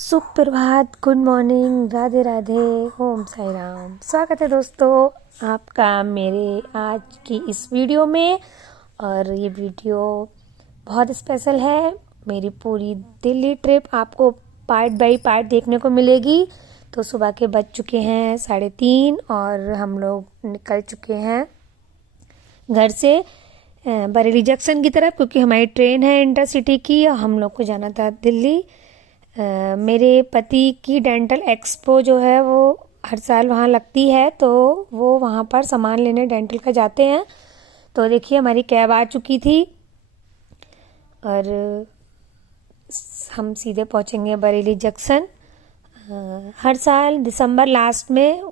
सुप्रभात, good morning, Radhe Radhe, ओम साई राम। स्वागत है दोस्तों आपका मेरे आज की इस वीडियो में। और ये वीडियो बहुत स्पेशल है। मेरी पूरी दिल्ली ट्रिप आपको पार्ट बाय पार्ट देखने को मिलेगी। तो सुबह के बज चुके हैं 3:30 और हम लोग निकल चुके हैं घर से बरेली जंक्शन की तरफ, क्योंकि हमारी ट्रेन है इंटरसिटी की और हम लोग को जाना था दिल्ली। मेरे पति की डेंटल एक्सपो जो है वो हर साल वहाँ लगती है, तो वो वहाँ पर सामान लेने डेंटल का जाते हैं। तो देखिए हमारी कैब आ चुकी थी और हम सीधे पहुँचेंगे बरेली जंक्शन। हर साल दिसंबर लास्ट में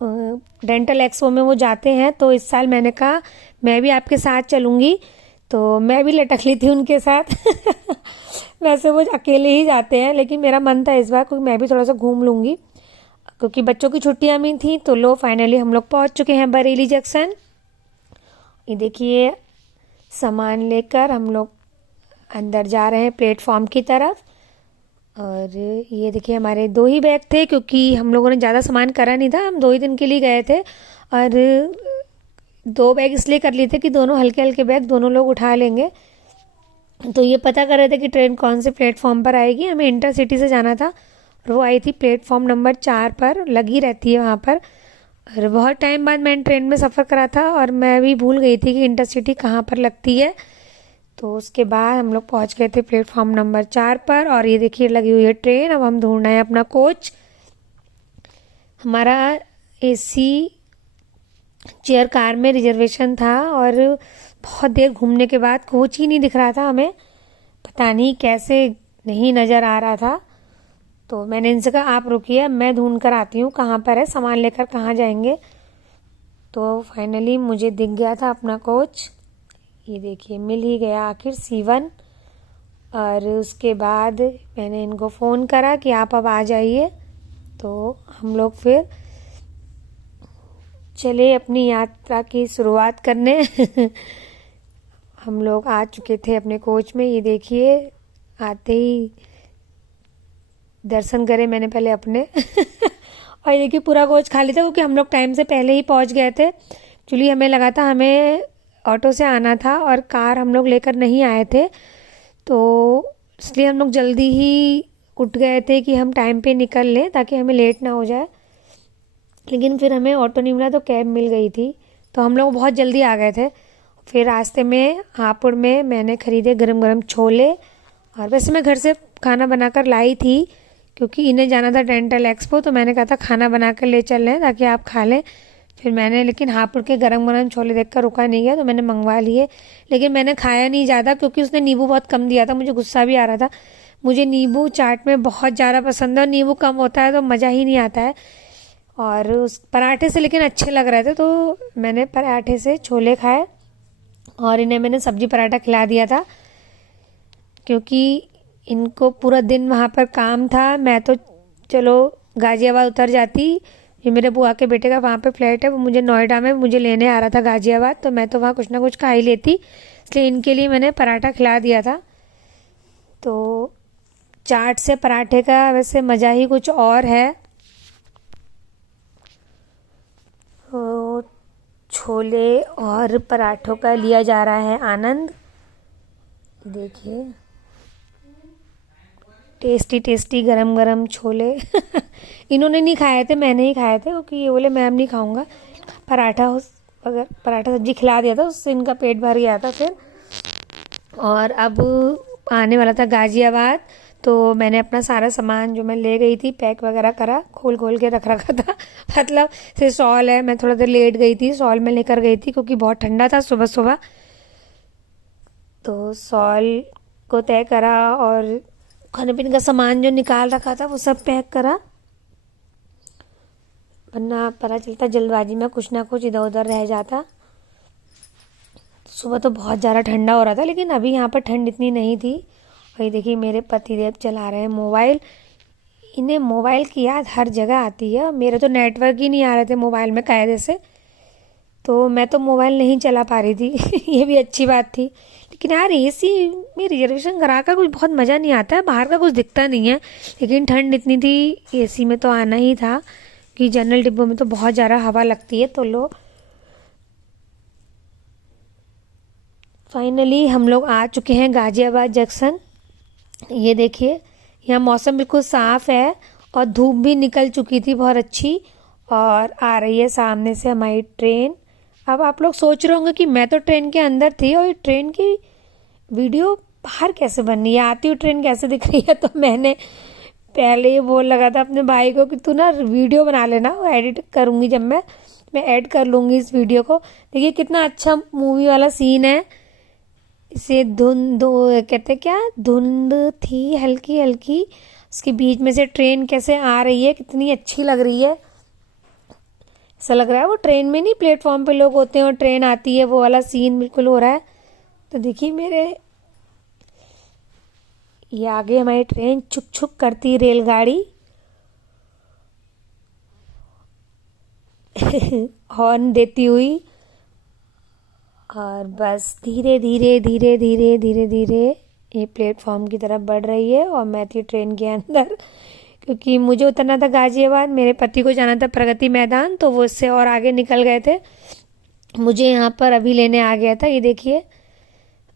डेंटल एक्सपो में वो जाते हैं, तो इस साल मैंने कहा मैं भी आपके साथ चलूँगी। तो मैं भी लटक ली थी उनके साथ वैसे वो अकेले ही जाते हैं, लेकिन मेरा मन था इस बार क्योंकि मैं भी थोड़ा सा घूम लूँगी, क्योंकि बच्चों की छुट्टियां भी थी। तो लो फाइनली हम लोग पहुंच चुके हैं बरेली जंक्शन। ये देखिए सामान लेकर हम लोग अंदर जा रहे हैं प्लेटफॉर्म की तरफ। और ये देखिए हमारे 2 ही बैग थे, क्योंकि हम लोगों ने ज़्यादा सामान करा नहीं था, हम 2 ही दिन के लिए गए थे। और 2 बैग इसलिए कर लिए थे कि दोनों हल्के हल्के बैग दोनों लोग उठा लेंगे। तो ये पता कर रहे थे कि ट्रेन कौन से प्लेटफॉर्म पर आएगी। हमें इंटरसिटी से जाना था और वो आई थी प्लेटफॉर्म नंबर 4 पर, लगी रहती है वहाँ पर। और बहुत टाइम बाद मैंने ट्रेन में सफ़र करा था और मैं भी भूल गई थी कि इंटरसिटी कहाँ पर लगती है। तो उसके बाद हम लोग पहुँच गए थे प्लेटफॉर्म नंबर 4 पर। और ये देखिए लगी हुई है ट्रेन। अब हम ढूंढना है अपना कोच। हमारा एसी चेयर कार में रिजर्वेशन था और बहुत देर घूमने के बाद कोच ही नहीं दिख रहा था हमें, पता नहीं कैसे नहीं नज़र आ रहा था। तो मैंने इनसे कहा आप रुकिए, मैं ढूंढ कर आती हूँ कहाँ पर है, सामान लेकर कहाँ जाएंगे। तो फाइनली मुझे दिख गया था अपना कोच। ये देखिए मिल ही गया आखिर, C1। और उसके बाद मैंने इनको फ़ोन करा कि आप अब आ जाइए। तो हम लोग फिर चले अपनी यात्रा की शुरुआत करने हम लोग आ चुके थे अपने कोच में। ये देखिए आते ही दर्शन करे मैंने पहले अपने और ये देखिए पूरा कोच खाली था, क्योंकि हम लोग टाइम से पहले ही पहुंच गए थे। एक्चुअली हमें लगा था हमें ऑटो से आना था और कार हम लोग लेकर नहीं आए थे, तो इसलिए हम लोग जल्दी ही उठ गए थे कि हम टाइम पे निकल लें ताकि हमें लेट ना हो जाए। लेकिन फिर हमें ऑटो नहीं मिला तो कैब मिल गई थी, तो हम लोग बहुत जल्दी आ गए थे। फिर रास्ते में हापुड़ में मैंने ख़रीदे गरम गरम छोले। और वैसे मैं घर से खाना बनाकर लाई थी, क्योंकि इन्हें जाना था डेंटल एक्सपो, तो मैंने कहा था खाना बना कर ले चल लें ताकि आप खा लें। फिर मैंने लेकिन हापुड़ के गरम गरम छोले देखकर रुका नहीं गया, तो मैंने मंगवा लिए। लेकिन मैंने खाया नहीं ज़्यादा, क्योंकि उसने नींबू बहुत कम दिया था, मुझे गुस्सा भी आ रहा था। मुझे नींबू चाट में बहुत ज़्यादा पसंद है और नींबू कम होता है तो मज़ा ही नहीं आता है। और उस पराठे से लेकिन अच्छे लग रहे थे, तो मैंने पराठे से छोले खाए और इन्हें मैंने सब्जी पराठा खिला दिया था, क्योंकि इनको पूरा दिन वहाँ पर काम था। मैं तो चलो गाज़ियाबाद उतर जाती, ये मेरे बुआ के बेटे का वहाँ पे फ्लैट है, वो मुझे नोएडा में मुझे लेने आ रहा था गाज़ियाबाद, तो मैं तो वहाँ कुछ ना कुछ खा ही लेती, इसलिए इनके लिए मैंने पराठा खिला दिया था। तो चाट से पराठे का वैसे मज़ा ही कुछ और है। तो छोले और पराठों का लिया जा रहा है आनंद। देखिए टेस्टी टेस्टी गरम गरम छोले इन्होंने नहीं खाए थे, मैंने ही खाए थे, क्योंकि ये बोले मैं अब नहीं खाऊंगा। अगर पराठा सब्जी खिला दिया था उससे इनका पेट भर गया था फिर। और अब आने वाला था गाज़ियाबाद, तो मैंने अपना सारा सामान जो मैं ले गई थी पैक वगैरह करा, खोल खोल के रख रखा था मतलब से शॉल है, मैं थोड़ा देर लेट गई थी, शॉल में लेकर गई थी क्योंकि बहुत ठंडा था सुबह सुबह। तो शॉल को तय करा और खाने पीने का सामान जो निकाल रखा था वो सब पैक करा, वरना पता चलता जल्दबाजी में कुछ ना कुछ इधर उधर रह जाता। सुबह तो बहुत ज़्यादा ठंडा हो रहा था, लेकिन अभी यहाँ पर ठंड इतनी नहीं थी। और ये देखिए मेरे पतिदेव चला रहे हैं मोबाइल। इन्हें मोबाइल की याद हर जगह आती है। मेरे तो नेटवर्क ही नहीं आ रहे थे मोबाइल में कायदे से, तो मैं तो मोबाइल नहीं चला पा रही थी ये भी अच्छी बात थी। लेकिन यार एसी में रिजर्वेशन करा कर कुछ बहुत मज़ा नहीं आता है, बाहर का कुछ दिखता नहीं है। लेकिन ठंड इतनी थी, एसी में तो आना ही था कि जनरल डिब्बों में तो बहुत ज़्यादा हवा लगती है। तो लो फाइनली हम लोग आ चुके हैं गाज़ियाबाद जंक्शन। ये देखिए यहाँ मौसम बिल्कुल साफ़ है और धूप भी निकल चुकी थी बहुत अच्छी, और आ रही है सामने से हमारी ट्रेन। अब आप लोग सोच रहे होंगे कि मैं तो ट्रेन के अंदर थी और ये ट्रेन की वीडियो बाहर कैसे बन रही है, आती हुई ट्रेन कैसे दिख रही है। तो मैंने पहले ये बोल लगा था अपने भाई को कि तू ना वीडियो बना लेना, वो एडिट करूँगी जब मैं ऐड कर लूँगी इस वीडियो को। देखिए कितना अच्छा मूवी वाला सीन है। इसे धुंध कहते क्या, धुंध थी हल्की हल्की, उसके बीच में से ट्रेन कैसे आ रही है, कितनी अच्छी लग रही है। ऐसा लग रहा है वो ट्रेन में नहीं, प्लेटफॉर्म पे लोग होते हैं और ट्रेन आती है, वो वाला सीन बिल्कुल हो रहा है। तो देखिए मेरे ये आगे हमारी ट्रेन छुक छुक करती रेलगाड़ी हॉर्न देती हुई, और बस धीरे धीरे धीरे धीरे धीरे धीरे ये प्लेटफॉर्म की तरफ बढ़ रही है। और मैं थी ट्रेन के अंदर, क्योंकि मुझे उतरना था गाजियाबाद, मेरे पति को जाना था प्रगति मैदान, तो वो इससे और आगे निकल गए थे। मुझे यहाँ पर अभी लेने आ गया था, ये देखिए।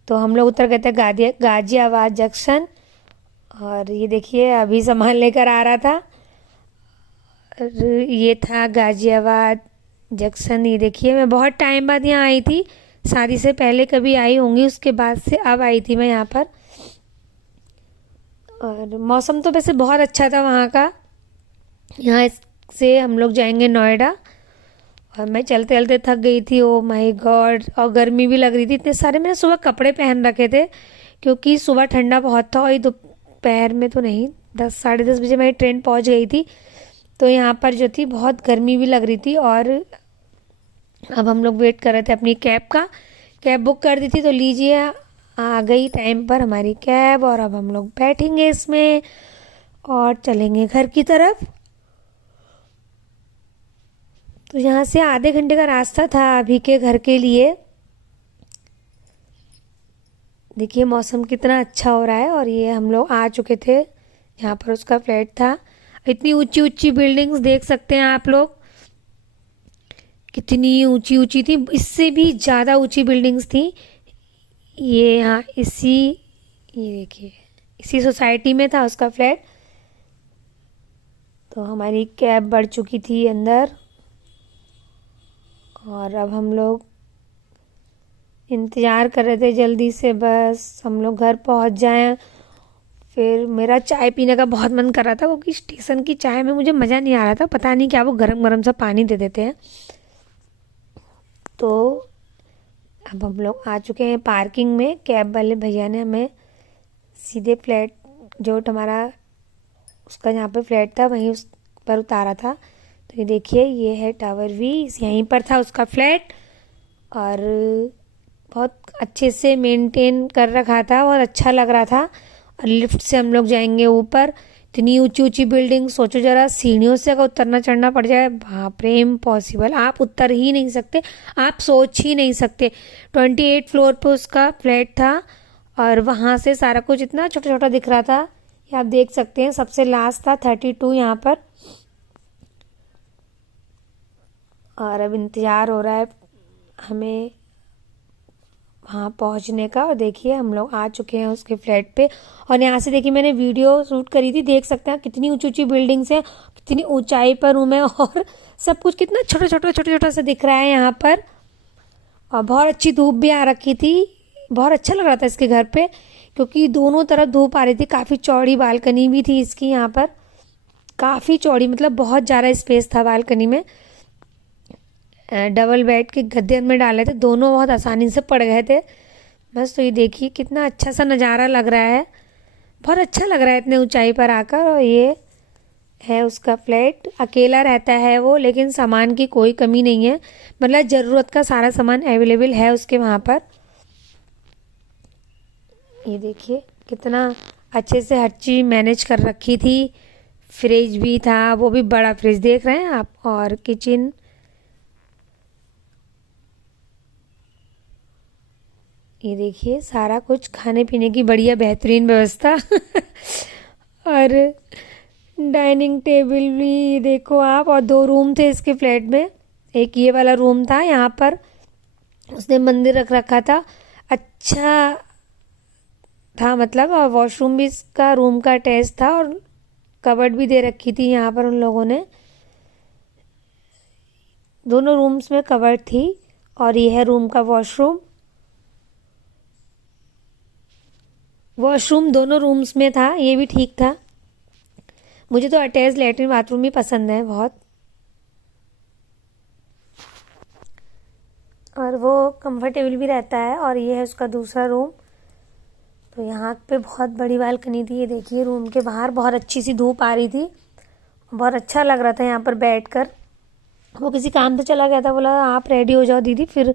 तो हम लोग उतर गए थे गाजियाबाद जंक्शन, और ये देखिए अभी सामान लेकर आ रहा था। ये था गाजियाबाद जंक्शन। ये देखिए मैं बहुत टाइम बाद यहाँ आई थी, शादी से पहले कभी आई होंगी, उसके बाद से अब आई थी मैं यहाँ पर। और मौसम तो वैसे बहुत अच्छा था वहाँ का। यहाँ से हम लोग जाएंगे नोएडा, और मैं चलते चलते थक गई थी, ओ माय गॉड, और गर्मी भी लग रही थी इतने सारे। मैंने सुबह कपड़े पहन रखे थे क्योंकि सुबह ठंडा बहुत था, और दोपहर में तो नहीं, 10 साढ़े 10 बजे मेरी ट्रेन पहुँच गई थी। तो यहाँ पर जो थी बहुत गर्मी भी लग रही थी। और अब हम लोग वेट कर रहे थे अपनी कैब का, कैब बुक कर दी थी, तो लीजिए आ गई टाइम पर हमारी कैब, और अब हम लोग बैठेंगे इसमें और चलेंगे घर की तरफ। तो यहाँ से आधे घंटे का रास्ता था अभी के घर के लिए। देखिए मौसम कितना अच्छा हो रहा है, और ये हम लोग आ चुके थे, यहाँ पर उसका फ्लैट था। इतनी ऊंची ऊंची बिल्डिंग्स देख सकते हैं आप लोग, कितनी ऊंची ऊंची थी, इससे भी ज़्यादा ऊंची बिल्डिंग्स थी। ये यहाँ ये देखिए इसी सोसाइटी में था उसका फ्लैट। तो हमारी कैब बढ़ चुकी थी अंदर, और अब हम लोग इंतज़ार कर रहे थे जल्दी से बस हम लोग घर पहुंच जाएं। फिर मेरा चाय पीने का बहुत मन कर रहा था, क्योंकि स्टेशन की चाय में मुझे मज़ा नहीं आ रहा था, पता नहीं क्या वो गरम गरम सा पानी दे देते हैं। तो अब हम लोग आ चुके हैं पार्किंग में। कैब वाले भैया ने हमें सीधे फ्लैट जो हमारा उसका यहाँ पे फ्लैट था वहीं उस पर उतारा था। तो ये देखिए ये है टावर वी, यहीं पर था उसका फ्लैट, और बहुत अच्छे से मेंटेन कर रखा था, बहुत अच्छा लग रहा था। और लिफ्ट से हम लोग जाएंगे ऊपर, इतनी ऊंची ऊंची बिल्डिंग, सोचो जरा सीढ़ियों से अगर उतरना चढ़ना पड़ जाए, बाप रे इम्पॉसिबल, आप उतर ही नहीं सकते, आप सोच ही नहीं सकते। 28 फ्लोर पे उसका फ्लैट था, और वहाँ से सारा कुछ इतना छोटा छोटा दिख रहा था, ये आप देख सकते हैं। सबसे लास्ट था 32 यहाँ पर। और अब इंतज़ार हो रहा है हमें वहाँ पहुँचने का, और देखिए हम लोग आ चुके हैं उसके फ्लैट पे। और यहाँ से देखिए मैंने वीडियो शूट करी थी, देख सकते हैं कितनी ऊंची ऊंची बिल्डिंग्स हैं, कितनी ऊंचाई पर हूँ मैं, और सब कुछ कितना छोटा छोटा छोटा छोटा सा दिख रहा है यहाँ पर। और बहुत अच्छी धूप भी आ रखी थी, बहुत अच्छा लग रहा था इसके घर पे, क्योंकि दोनों तरफ धूप आ रही थी। काफ़ी चौड़ी बालकनी भी थी इसकी यहाँ पर, काफ़ी चौड़ी, मतलब बहुत ज़्यादा स्पेस था बालकनी में। डबल बेड के गद्दे में डाले थे, दोनों बहुत आसानी से पड़ गए थे बस। तो ये देखिए कितना अच्छा सा नज़ारा लग रहा है, बहुत अच्छा लग रहा है इतने ऊंचाई पर आकर। और ये है उसका फ्लैट, अकेला रहता है वो, लेकिन सामान की कोई कमी नहीं है, मतलब ज़रूरत का सारा सामान अवेलेबल है उसके वहाँ पर। ये देखिए कितना अच्छे से हर चीज़ मैनेज कर रखी थी, फ्रिज भी था, वो भी बड़ा फ्रिज देख रहे हैं आप, और किचन। ये देखिए सारा कुछ खाने पीने की बढ़िया बेहतरीन व्यवस्था और डाइनिंग टेबल भी देखो आप। और 2 रूम थे इसके फ्लैट में, एक ये वाला रूम था, यहाँ पर उसने मंदिर रख रखा था, अच्छा था मतलब। और वॉशरूम भी इसका रूम का अटैच था और कबर्ड भी दे रखी थी यहाँ पर उन लोगों ने। दोनों रूम्स में कबर्ड थी। और ये है रूम का वॉशरूम। वॉशरूम दोनों रूम्स में था, ये भी ठीक था। मुझे तो अटैच लेटरिन बाथरूम ही पसंद है बहुत। और वो कंफर्टेबल भी रहता है। और ये है उसका दूसरा रूम। तो यहाँ पे बहुत बड़ी बालकनी थी। ये देखिए रूम के बाहर बहुत अच्छी सी धूप आ रही थी, बहुत अच्छा लग रहा था यहाँ पर बैठकर। वो किसी काम से चला गया था, बोला आप रेडी हो जाओ दीदी, फिर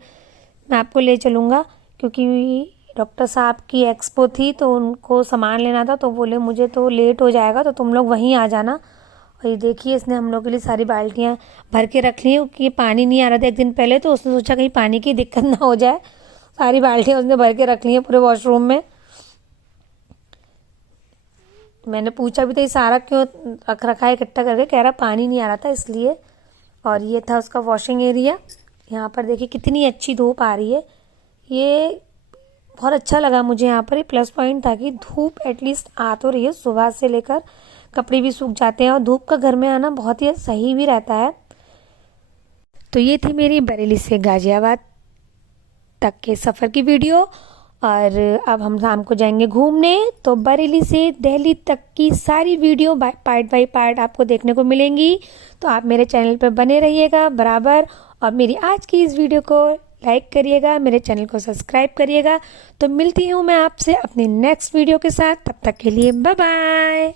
मैं आपको ले चलूँगा, क्योंकि डॉक्टर साहब की एक्सपो थी तो उनको सामान लेना था। तो बोले मुझे तो लेट हो जाएगा तो तुम लोग वहीं आ जाना। और ये देखिए इसने हम लोग के लिए सारी बाल्टियाँ भर के रख ली हैं, क्योंकि पानी नहीं आ रहा था एक दिन पहले, तो उसने सोचा कहीं पानी की दिक्कत ना हो जाए। सारी बाल्टियाँ उसने भर के रख ली हैं पूरे वॉशरूम में। मैंने पूछा भी था ये सारा क्यों रख रखा है इकट्ठा करके, कह रहा पानी नहीं आ रहा था इसलिए। और ये था उसका वॉशिंग एरिया। यहाँ पर देखिए कितनी अच्छी धूप आ रही है। ये बहुत अच्छा लगा मुझे यहाँ पर। ये प्लस पॉइंट था कि धूप एटलीस्ट आ तो रही है, सुबह से लेकर कपड़े भी सूख जाते हैं। और धूप का घर में आना बहुत ही सही भी रहता है। तो ये थी मेरी बरेली से गाजियाबाद तक के सफ़र की वीडियो। और अब हम शाम को जाएंगे घूमने, तो बरेली से दिल्ली तक की सारी वीडियो पार्ट बाय पार्ट आपको देखने को मिलेंगी। तो आप मेरे चैनल पर बने रहिएगा बराबर। और मेरी आज की इस वीडियो को लाइक करिएगा, मेरे चैनल को सब्सक्राइब करिएगा। तो मिलती हूँ मैं आपसे अपनी नेक्स्ट वीडियो के साथ, तब तक के लिए बाय बाय।